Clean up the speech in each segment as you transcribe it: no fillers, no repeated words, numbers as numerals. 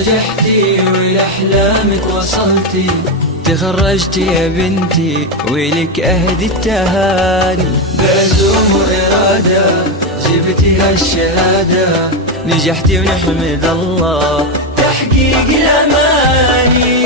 نجحتي ولأحلامك وصلتي، تخرجتي يا بنتي ولك أهدي التهاني. بعزوم وإرادة جبتي هالشهادة، نجحتي ونحمد الله تحقيق الأماني.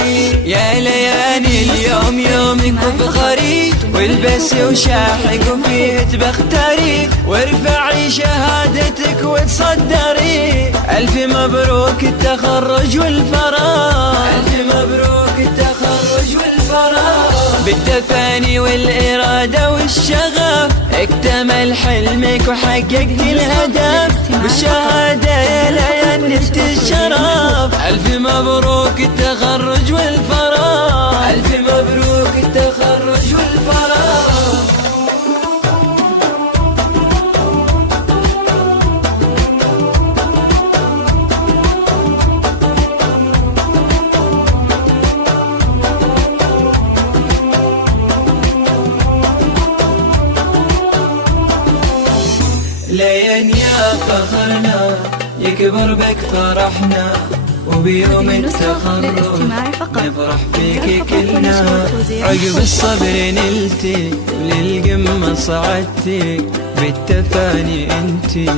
يا ليالي اليوم يومك وفخري، والبسي وشاحق وفيه تبختري، وارفعي شهادتك وتصدري. ألف مبروك التخرج والفراغ، ألف مبروك التخرج والفراغ. بالتفاني والإرادة والشغف اكتمل حلمك وحققت الهدف، بالشهادة يا ليان نلت الشرف. ألف مبروك التخرج والفراغ، ألف مبروك التخرج والفراغ. لين يا فخرنا يكبر بك فرحنا، وبيوم التخرج نفرح فيك كلنا. عقب الصبر نلتي وللقمة صعدتي، بالتفاني انتي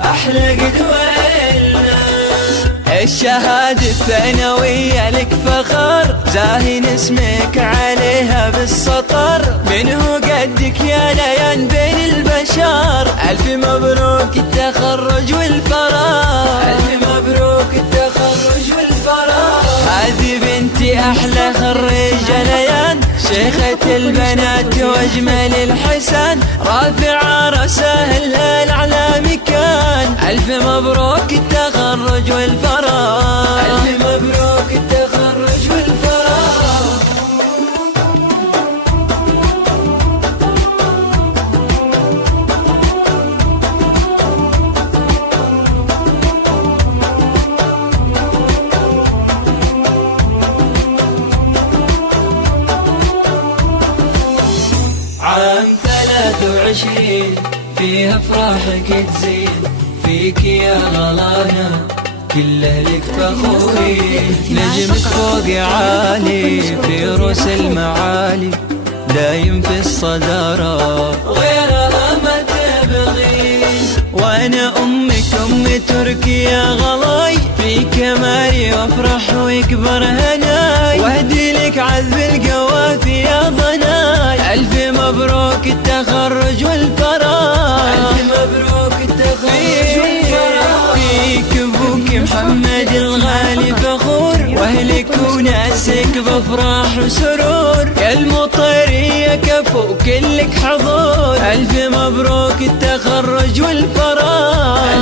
احلى قدوة إلنا. الشهادة الثانوية لك فخر، زاهن اسمك عليها بالسطر، منه قدك يا ليان بين البشر. ألف مبروك التخرج والفراغ، ألف مبروك التخرج والفراغ. هذه بنتي أحلى خريجة ليان، شيخة البنات وأجمل الحسن، رافعة رأسها الأعلى مكان. ألف مبروك التخرج والفراغ، ألف مبروك التخرج والفراغ. عام 23 فيها افراحك تزين، فيك يا غلانا كل اهلك فخورين. نجمك فوق عالي في روس المعالي، دايم في الصدارة غيرها ما تبغين. وانا امك ام تركي يا غلاي، في كمالي وافرح ويكبر هناي، واهدي لك عذب القوافي يا ضناي. الف مبروك التخرج والفراغ، الف مبروك التخرج والفراغ. فيك ابوك محمد الغالي فخور، واهلك وناسك بافراح وسرور، يا المطيرية كفو كلك حضور. الف مبروك التخرج والفراغ،